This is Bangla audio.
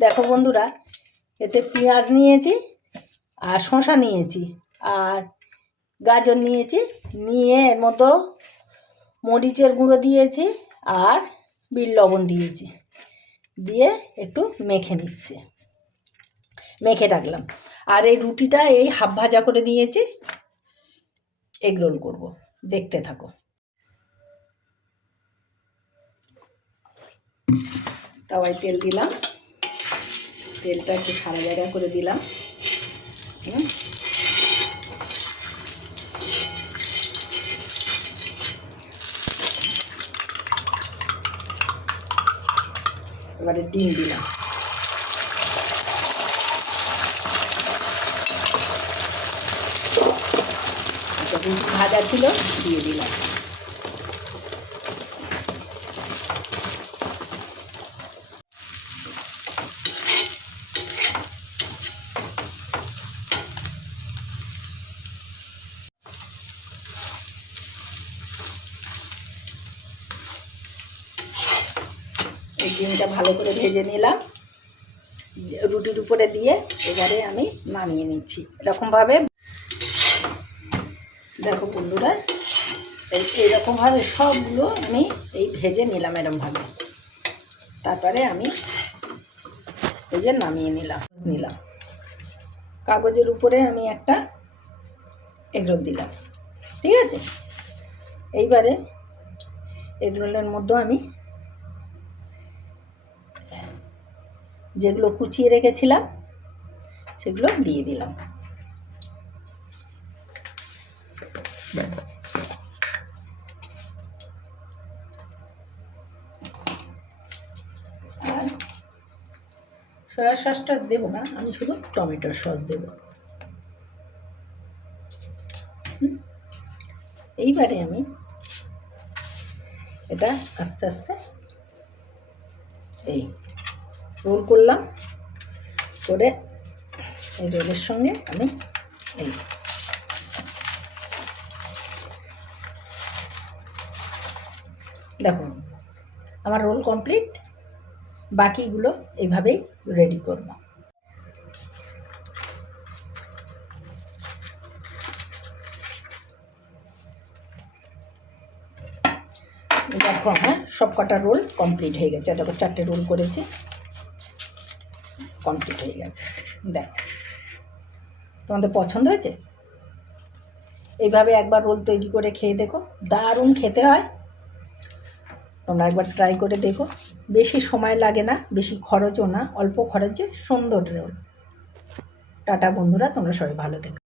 দেখো বন্ধুরা, এতে পেঁয়াজ নিয়েছি আর শসা নিয়েছি আর গাজর নিয়েছি। নিয়ে এর মতো মরিচের গুঁড়ো দিয়েছি আর বিট লবণ দিয়েছি। দিয়ে একটু মেখে নিচ্ছে। মেখে রাখলাম। আর এই রুটিটা এই হাফ ভাজা করে দিয়েছি এগ রোল করব। দেখতে থাকো। তাওয়ায় তেল দিলাম। তেলটা একটু সারা জায়গা করে দিলাম। এবারে ডিম দিলাম। ভাজা ছিল দিয়ে দিলাম। এই ডিমটা ভালো করে ভেজে নিলাম। রুটির উপরে দিয়ে এবারে আমি নামিয়ে নিচ্ছি। এরকমভাবে দেখো বন্ধুরা, এই এইরকমভাবে সবগুলো আমি এই ভেজে নিলাম এরকমভাবে। তারপরে আমি এই যে নামিয়ে নিলাম নিলাম। কাগজের উপরে আমি একটা এগরোল দিলাম। ঠিক আছে? এইবারে এগরোলের মধ্যে আমি যেগুলো কুচিয়ে রেখেছিলাম, সেগুলো দিয়ে দিলাম সয়া সসটা দেবো না, আমি শুধু টমেটোর সস দেবো? এইবারে আমি এটা আস্তে আস্তে এই রোল করলাম করে এই রোলের সঙ্গে আমি এই দেখুন আমার রোল কমপ্লিট, বাকিগুলো এইভাবেই রেডি করব। দেখো আমার সব কটা রোল কমপ্লিট হয়ে গেছে। দেখো চারটে রোল করেছি। কমপ্লিট হয়ে গেছে। দেখ, তোমাদের পছন্দ হয়েছে? এইভাবে একবার রোল তৈরি করে খেয়ে দেখো। দারুণ খেতে হয়। তোমরা একবার ট্রাই করে দেখো। বেশি সময় লাগে না, বেশি খরচও না, অল্প খরচে সুন্দর রোল টাটা বন্ধুরা, তোমরা সবাই ভালো থেকো।